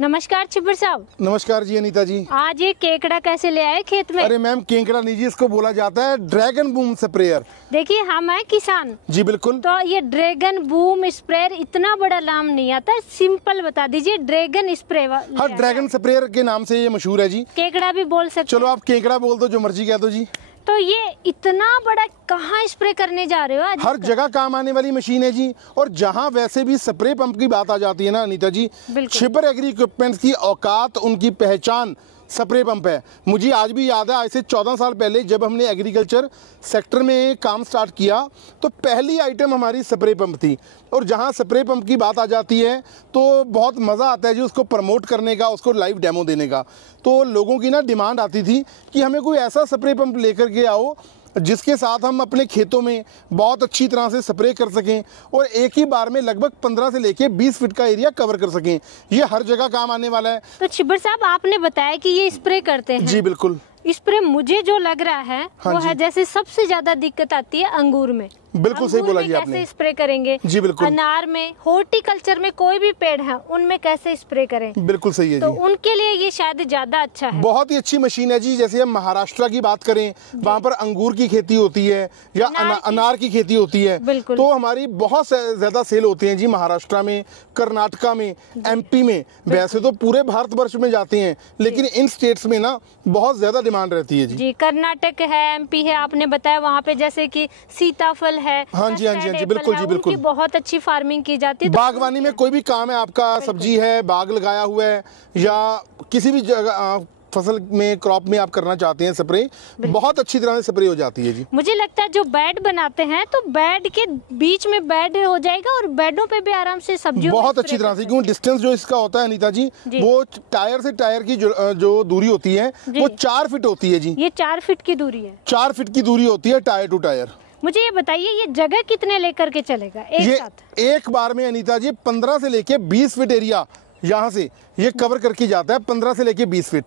नमस्कार छिब्बर साहब। नमस्कार जी अनीता जी। आज ये केकड़ा कैसे ले आए खेत में? अरे मैम केकड़ा नहीं जी, इसको बोला जाता है ड्रैगन बूम स्प्रेयर। देखिए हम हैं किसान जी बिल्कुल। तो ये ड्रैगन बूम स्प्रेयर इतना बड़ा नाम नहीं आता, सिंपल बता दीजिए ड्रैगन स्प्रे। हाँ, ड्रैगन स्प्रेयर के नाम से ये मशहूर है जी। केकड़ा भी बोल सकते। चलो आप केकड़ा बोल दो, जो मर्जी कह दो जी। तो ये इतना बड़ा कहाँ स्प्रे करने जा रहे हो आज? हर जगह काम आने वाली मशीन है जी। और जहाँ वैसे भी स्प्रे पंप की बात आ जाती है ना अनीता जी, छिब्बर एग्री इक्विपमेंट्स की औकात, उनकी पहचान स्प्रे पंप है। मुझे आज भी याद है, आज से 14 साल पहले जब हमने एग्रीकल्चर सेक्टर में काम स्टार्ट किया तो पहली आइटम हमारी स्प्रे पंप थी। और जहाँ स्प्रे पंप की बात आ जाती है तो बहुत मज़ा आता है जी उसको प्रमोट करने का, उसको लाइव डेमो देने का। तो लोगों की ना डिमांड आती थी कि हमें कोई ऐसा स्प्रे पंप लेकर के आओ जिसके साथ हम अपने खेतों में बहुत अच्छी तरह से स्प्रे कर सकें और एक ही बार में लगभग 15 से लेके 20 फीट का एरिया कवर कर सकें। ये हर जगह काम आने वाला है। तो छिब्बर साहब आपने बताया कि ये स्प्रे करते हैं। जी बिल्कुल। स्प्रे मुझे जो लग रहा है हाँ वो है जैसे सबसे ज्यादा दिक्कत आती है अंगूर में। बिल्कुल सही बोला जी आपने। कैसे स्प्रे करेंगे? जी बिल्कुल। अनार में, हॉर्टिकल्चर में कोई भी पेड़ है उनमें कैसे स्प्रे करें? बिल्कुल सही है तो जी। उनके लिए ये शायद ज्यादा अच्छा है। बहुत ही अच्छी मशीन है जी। जैसे हम महाराष्ट्र की बात करें, वहाँ पर अंगूर की खेती होती है या अनार की खेती होती है। तो हमारी बहुत ज्यादा सेल होती है जी महाराष्ट्र में, कर्नाटका में, एमपी में। वैसे तो पूरे भारतवर्ष में जाते हैं लेकिन इन स्टेट्स में ना बहुत ज्यादा डिमांड रहती है जी। कर्नाटक है, एमपी है, आपने बताया वहाँ पे जैसे कि सीताफल है। हाँ जी हाँ जी हाँ जी बिल्कुल जी बिल्कुल। बहुत अच्छी फार्मिंग की जाती है। बागवानी में कोई भी काम है आपका, सब्जी है, बाग लगाया हुआ है या किसी भी जगह फसल में, क्रॉप में आप करना चाहते हैं स्प्रे, बहुत अच्छी तरह से स्प्रे हो जाती है जी। मुझे लगता है जो बेड बनाते हैं तो बेड के बीच में बेड हो जाएगा और बेडों पे भी आराम से सब्जियों बहुत अच्छी तरह से, क्योंकि डिस्टेंस जो इसका होता है अनीता जी, वो टायर से टायर की जो दूरी होती है वो 4 फीट होती है जी। ये 4 फीट की दूरी है। 4 फीट की दूरी होती है टायर टू टायर। मुझे ये बताइए ये जगह कितने लेकर के चलेगा एक साथ? एक बार में अनीता जी 15 से लेके 20 फीट एरिया यहाँ से ये कवर करके जाता है। 15 से लेके 20 फीट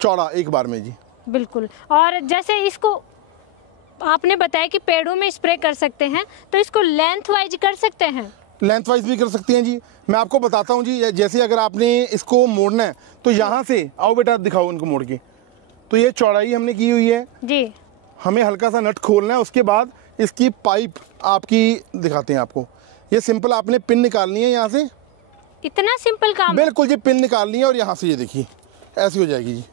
चौड़ा एक बार में जी। बिल्कुल। और जैसे इसको आपने बताया कि पेड़ों में स्प्रे कर सकते हैं तो इसको लेंथ वाइज कर सकते हैं? लेंथ वाइज भी कर सकते हैं जी। मैं आपको बताता हूँ जी। जैसे अगर आपने इसको मोड़ना है तो यहाँ से आओ बेटा, दिखाओ इनको मोड़ के। तो ये चौड़ाई हमने की हुई है जी। हमें हल्का सा नट खोलना है, उसके बाद इसकी पाइप आपकी दिखाते हैं आपको। ये सिंपल आपने पिन निकालनी है यहाँ से। इतना सिंपल काम? बिल्कुल जी, पिन निकालनी है और यहाँ से ये देखिए ऐसी हो जाएगी जी।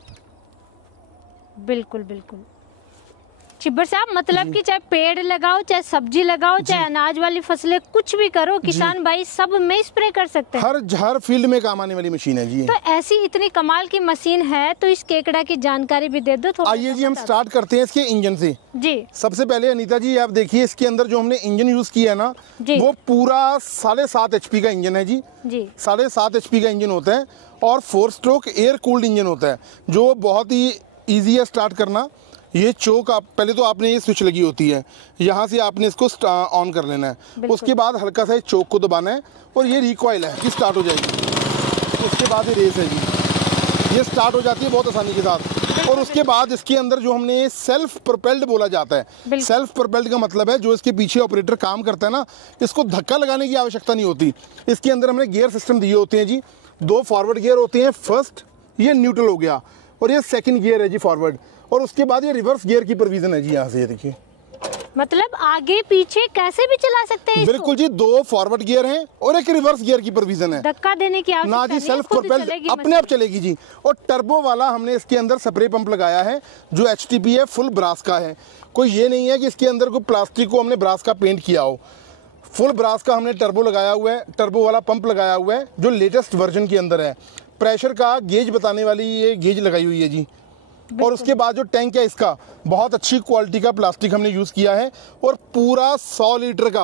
बिल्कुल बिल्कुल। छिब्बर साहब मतलब कि चाहे पेड़ लगाओ, चाहे सब्जी लगाओ, चाहे अनाज वाली फसलें, कुछ भी करो, किसान भाई सब में स्प्रे कर सकते हैं। हर फील्ड में काम आने वाली मशीन है जी। तो ऐसी इतनी कमाल की मशीन है तो इस केकड़ा की जानकारी भी दे दो थोड़ा। आइए जी, हम स्टार्ट करते हैं इसके इंजन से जी। सबसे पहले अनीता जी आप देखिए, इसके अंदर जो हमने इंजन यूज किया है ना, वो पूरा 7.5 HP का इंजन है जी। 7.5 HP का इंजन होता है और 4 स्ट्रोक एयर कूल्ड इंजन होता है, जो बहुत ही ईजी है स्टार्ट करना। ये चोक आप पहले तो आपने ये स्विच लगी होती है, यहाँ से आपने इसको ऑन कर लेना है। उसके बाद हल्का सा चोक को दबाना है और ये रिकॉइल है कि स्टार्ट हो जाएगी। उसके बाद ये रेस है जी, ये स्टार्ट हो जाती है बहुत आसानी के साथ। और उसके बाद इसके अंदर जो हमने सेल्फ प्रोपेल्ड बोला जाता है, सेल्फ प्रोपेल्ड का मतलब है जो इसके पीछे ऑपरेटर काम करता है ना, इसको धक्का लगाने की आवश्यकता नहीं होती। इसके अंदर हमने गियर सिस्टम दिए होते हैं जी। 2 फॉरवर्ड गियर होते हैं, फर्स्ट ये न्यूट्रल हो गया और ये सेकंड गियर है जी फॉरवर्ड। और उसके बाद ये रिवर्स गियर की प्रोविजन है जी यहाँ से, ये देखिए। मतलब आगे पीछे कैसे भी चला सकते हैं इसको? बिल्कुल जी, 2 फॉरवर्ड गियर हैं और एक रिवर्स गियर की प्रोविजन है। धक्का देने की आवश्यकता ना जी, सेल्फ प्रोपेल्ड अपने आप चलेगी जी। और टर्बो वाला हमने इसके अंदर स्प्रे पंप लगाया है जो HTP है, फुल ब्रास का है। कोई ये नहीं है कि इसके अंदर कोई प्लास्टिक को हमने ब्रास का पेंट किया हो। फुल ब्रास का हमने टर्बो लगाया हुआ है, टर्बो वाला पंप लगाया हुआ है जो लेटेस्ट वर्जन के अंदर है। प्रेशर का गेज बताने वाली ये गेज लगाई हुई है जी। और उसके बाद जो टैंक है इसका बहुत अच्छी क्वालिटी का प्लास्टिक हमने यूज़ किया है और पूरा 100 लीटर का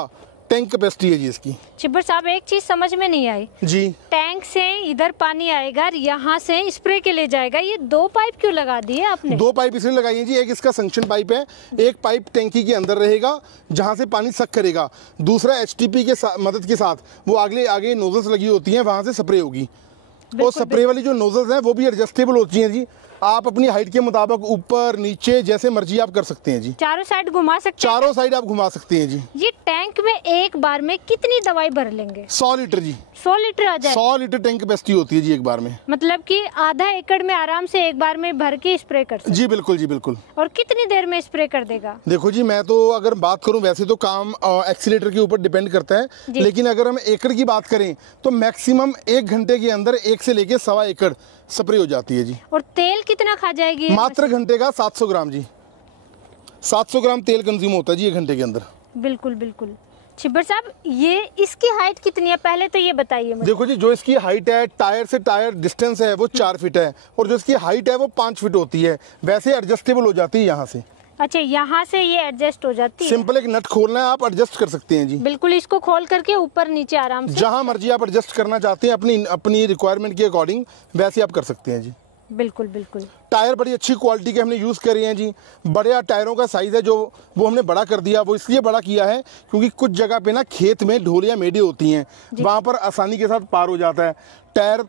टैंक कैपेसिटी है जी इसकी। छिब्बर साहब एक चीज समझ में नहीं आई जी। टैंक से इधर पानी आएगा, यहाँ से स्प्रे के ले जाएगा, ये 2 पाइप क्यों लगा दिए आपने? 2 पाइप इसलिए लगाई है जी, एक इसका संक्शन पाइप है, एक पाइप टैंकी के अंदर रहेगा जहाँ से पानी सक करेगा। दूसरा HTP के मदद के साथ वो आगे नोजल्स लगी होती हैं, वहाँ से स्प्रे होगी। और स्प्रे वाली जो नोजल्स हैं वो भी एडजस्टेबल होती हैं जी। आप अपनी हाइट के मुताबिक ऊपर नीचे जैसे मर्जी आप कर सकते हैं जी। चारों साइड घुमा सकते हैं? चारों साइड आप घुमा सकते हैं जी। ये टैंक में एक बार में कितनी दवाई भर लेंगे? 100 लीटर जी। 100 लीटर आ जाए? 100 लीटर टैंक कैपेसिटी होती है जी एक बार में। मतलब कि आधा एकड़ में आराम से एक बार में भर के स्प्रे कर सकते? जी बिल्कुल जी बिल्कुल। और कितनी देर में स्प्रे कर देगा? देखो जी, मैं तो अगर बात करूं वैसे तो काम एक्सीलेटर के ऊपर डिपेंड करता है, लेकिन अगर हम एकड़ की बात करें तो मैक्सिमम 1 घंटे के अंदर 1 से लेके 1.25 एकड़ स्प्रे हो जाती है जी। और तेल कितना खा जाएगी? मात्र घंटे का 700 ग्राम जी। 700 ग्राम तेल कंज्यूम होता है जी 1 घंटे के अंदर। बिल्कुल बिल्कुल। छिब्बर साहब, ये इसकी हाइट कितनी है पहले तो ये बताइए मुझे। देखो जी, जो इसकी हाइट है, टायर से टायर डिस्टेंस है वो 4 फीट है, और जो इसकी हाइट है वो 5 फीट होती है। वैसे एडजस्टेबल हो जाती है यहाँ से। अच्छा, यहाँ से ये एडजस्ट हो जाती है? सिंपल एक नट खोलना है, आप एडजस्ट कर सकते हैं जी। बिल्कुल, इसको खोल करके ऊपर नीचे आराम से जहाँ मर्जी आप एडजस्ट करना चाहते हैं अपनी रिक्वायरमेंट के अकॉर्डिंग, वैसे आप कर सकते हैं जी। बिल्कुल बिल्कुल। टायर बड़ी अच्छी क्वालिटी के हमने यूज़ करे हैं जी। बड़े टायरों का साइज़ है जो वो हमने बड़ा कर दिया। वो इसलिए बड़ा किया है क्योंकि कुछ जगह पे ना खेत में ढोलियाँ मेढे होती हैं, वहाँ पर आसानी के साथ पार हो जाता है। टायर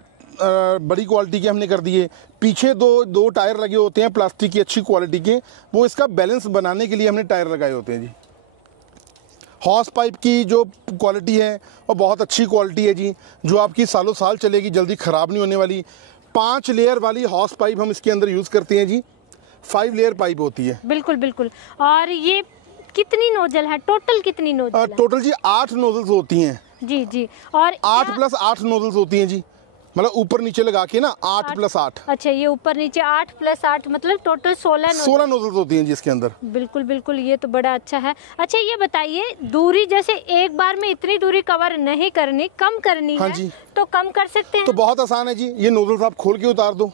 बड़ी क्वालिटी के हमने कर दिए। पीछे दो टायर लगे होते हैं प्लास्टिक की अच्छी क्वालिटी के, वो इसका बैलेंस बनाने के लिए हमने टायर लगाए होते हैं जी। हॉर्स पाइप की जो क्वालिटी है वो बहुत अच्छी क्वालिटी है जी, जो आपकी सालों साल चलेगी, जल्दी ख़राब नहीं होने वाली। 5 लेयर वाली हॉर्स पाइप हम इसके अंदर यूज़ करते हैं जी। 5 लेयर पाइप होती है। बिल्कुल बिल्कुल। और ये कितनी नोजल है? टोटल कितनी नोजल? टोटल जी 8 नोजल्स होती हैं जी जी। और 8 + 8 नोजल्स होती हैं जी, मतलब ऊपर नीचे लगा के ना 8 + 8। अच्छा, ये ऊपर नीचे 8 + 8 मतलब टोटल 16 नोजल्स होती हैं जी इसके अंदर। बिल्कुल बिल्कुल, ये तो बड़ा अच्छा है। अच्छा, ये बताइए, दूरी जैसे एक बार में इतनी दूरी कवर नहीं करनी, कम करनी हाँ है जी, तो कम कर सकते हैं? तो बहुत आसान है जी। ये नोजल्स आप खोल के उतार दो,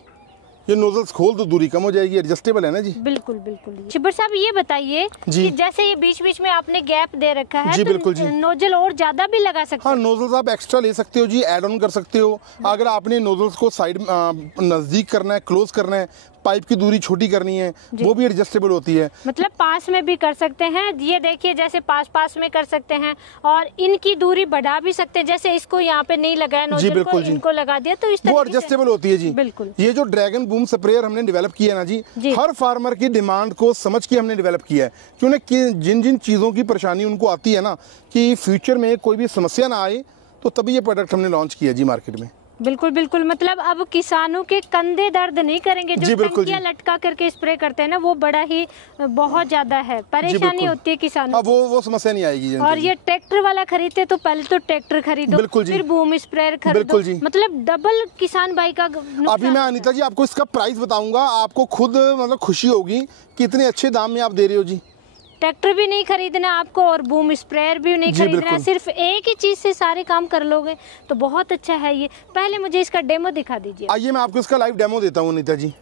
ये नोजल्स खोल दो, दूरी कम हो जाएगी, एडजस्टेबल है ना जी। बिल्कुल बिल्कुल। छिब्बर साहब, ये बताइए कि जैसे ये बीच बीच में आपने गैप दे रखा है, जी तो बिल्कुल जी, नोजल और ज्यादा भी लगा सकते हैं? हाँ, नोजल्स आप एक्स्ट्रा ले सकते हो जी, ऐड ऑन कर सकते हो। अगर आपने नोजल्स को साइड नजदीक करना है, क्लोज करना है, पाइप की दूरी छोटी करनी है, वो भी एडजस्टेबल होती है। मतलब पास में भी कर सकते हैं, ये देखिए जैसे पास में कर सकते हैं, और इनकी दूरी बढ़ा भी सकते हैं। जैसे इसको यहाँ पे नहीं लगाया नोजल को, इनको लगा दिया तो इस वो एडजस्टेबल होती है जी। बिल्कुल। ये जो ड्रैगन बूम स्प्रेयर हमने डेवलप किया ना जी, हर फार्मर की डिमांड को समझ के हमने डेवलप किया है कि उन्हें जिन जिन चीज़ों की परेशानी उनको आती है ना, कि फ्यूचर में कोई भी समस्या ना आए, तो तभी ये प्रोडक्ट हमने लॉन्च किया जी मार्केट में। बिल्कुल बिल्कुल। मतलब अब किसानों के कंधे दर्द नहीं करेंगे। जो टंकियां लटका करके स्प्रे करते हैं ना, वो बड़ा ही बहुत ज्यादा है, परेशानी होती है किसानों को। वो समस्या नहीं आएगी। और ये ट्रैक्टर वाला खरीदते तो पहले तो ट्रैक्टर खरीदो, फिर बूम स्प्रेयर खरीदो, मतलब डबल किसान भाई का। अभी मैं अनीता जी आपको इसका प्राइस बताऊंगा, आपको खुद मतलब खुशी होगी कि इतने अच्छे दाम में आप दे रहे हो जी। ट्रैक्टर भी नहीं खरीदना आपको और बूम स्प्रेयर भी नहीं खरीदना है, सिर्फ एक ही चीज से सारे काम कर लोगे तो बहुत अच्छा है ये। पहले मुझे इसका डेमो दिखा दीजिए। आइए मैं आपको इसका लाइव डेमो देता हूँ अनीता जी।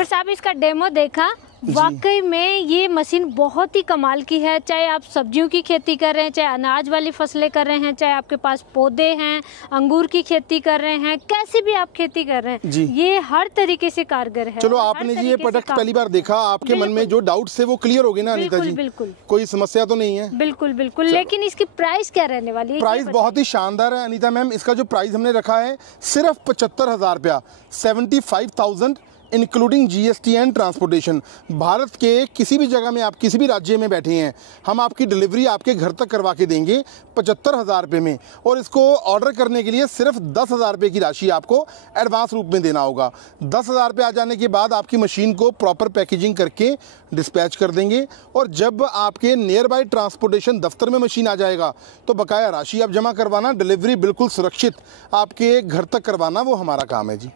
साहब इसका डेमो देखा, वाकई में ये मशीन बहुत ही कमाल की है। चाहे आप सब्जियों की खेती कर रहे हैं, चाहे अनाज वाली फसलें कर रहे हैं, चाहे आपके पास पौधे हैं, अंगूर की खेती कर रहे हैं, कैसी भी आप खेती कर रहे हैं, ये हर तरीके से कारगर है। चलो आपने जी ये प्रोडक्ट पहली बार देखा, आपके मन में जो डाउट्स है वो क्लियर हो गए ना अनीता जी? बिल्कुल, कोई समस्या तो नहीं है? बिल्कुल बिल्कुल। लेकिन इसकी प्राइस क्या रहने वाली है? प्राइस बहुत ही शानदार है अनीता मैम। इसका जो प्राइस हमने रखा है सिर्फ 75,000 रुपया, 75,000 including GST and transportation. Bharat के किसी भी जगह में, आप किसी भी राज्य में बैठे हैं, हम आपकी डिलीवरी आपके घर तक करवा के देंगे 75,000 रुपये में। और इसको ऑर्डर करने के लिए सिर्फ 10,000 रुपये की राशि आपको एडवांस रूप में देना होगा। 10,000 रुपये आ जाने के बाद आपकी मशीन को प्रॉपर पैकेजिंग करके डिस्पैच कर देंगे, और जब आपके नियर बाय ट्रांसपोर्टेशन दफ्तर में मशीन आ जाएगा तो बकाया राशि आप जमा करवाना, डिलीवरी बिल्कुल सुरक्षित आपके घर तक करवाना, वो हमारा काम है जी।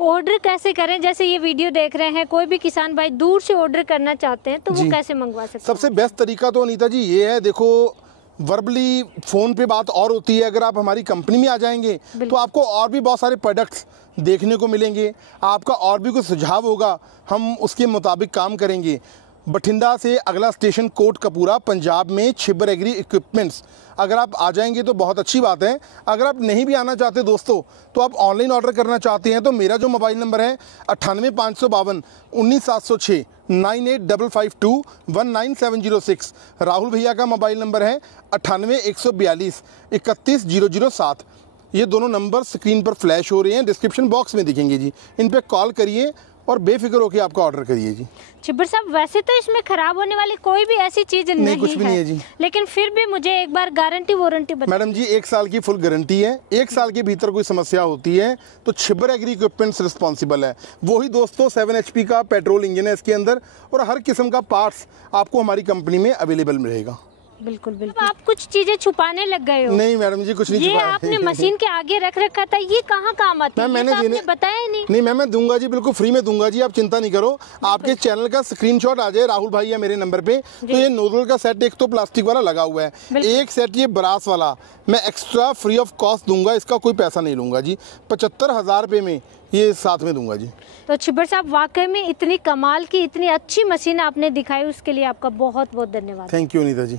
ऑर्डर कैसे करें? जैसे ये वीडियो देख रहे हैं, कोई भी किसान भाई दूर से ऑर्डर करना चाहते हैं तो वो कैसे मंगवा सकते हैं? सबसे बेस्ट तरीका तो अनीता जी ये है, देखो वर्बली फ़ोन पे बात और होती है, अगर आप हमारी कंपनी में आ जाएंगे तो आपको और भी बहुत सारे प्रोडक्ट्स देखने को मिलेंगे, आपका और भी कुछ सुझाव होगा, हम उसके मुताबिक काम करेंगे। बठिंडा से अगला स्टेशन कोटकपूरा, पंजाब में छिब्बर एग्री इक्विपमेंट्स। अगर आप आ जाएंगे तो बहुत अच्छी बात है। अगर आप नहीं भी आना चाहते दोस्तों, तो आप ऑनलाइन ऑर्डर करना चाहते हैं तो मेरा जो मोबाइल नंबर है 98,552 19,706 98,552 19,706। राहुल भैया का मोबाइल नंबर है 98,142 31,007। ये दोनों नंबर स्क्रीन पर फ्लैश हो रहे हैं, डिस्क्रिप्शन बॉक्स में दिखेंगे जी। इन पे कॉल करिए और बेफिक्र होकर आपका ऑर्डर करिए जी। छिब्बर साहब, वैसे तो इसमें खराब होने वाली कोई भी ऐसी चीज नहीं कुछ भी नहीं है जी, लेकिन फिर भी मुझे एक बार गारंटी वारंटी बताइए। मैडम जी 1 साल की फुल गारंटी है। 1 साल के भीतर कोई समस्या होती है तो छिब्बर एग्री इक्विपमेंट्स रिस्पॉन्सिबल है। वही दोस्तों 7 HP का पेट्रोल इंजन है इसके अंदर, और हर किस्म का पार्ट्स आपको हमारी कंपनी में अवेलेबल रहेगा। बिल्कुल बिल्कुल। आप कुछ चीजें छुपाने लग गए हो। नहीं मैडम जी, कुछ नहीं ये आपने मशीन के आगे रख रखा था, ये कहाँ काम आता है? मैंने आपने बताया नहीं। नहीं मैम, मैं दूंगा जी, बिल्कुल फ्री में दूंगा जी, आप चिंता नहीं करो। आपके चैनल का स्क्रीनशॉट आ जाए राहुल भाई या मेरे नंबर पे, तो ये नोजल का सेट एक तो प्लास्टिक वाला लगा हुआ है, एक सेट ये ब्रास वाला मैं एक्स्ट्रा फ्री ऑफ कॉस्ट दूंगा, इसका कोई पैसा नहीं लूंगा जी। 75,000 रुपये में ये साथ में दूंगा जी। तो छिब्बर साहब, वाकई में इतनी कमाल की, इतनी अच्छी मशीन आपने दिखाई, उसके लिए आपका बहुत बहुत धन्यवाद। Thank you Anita ji.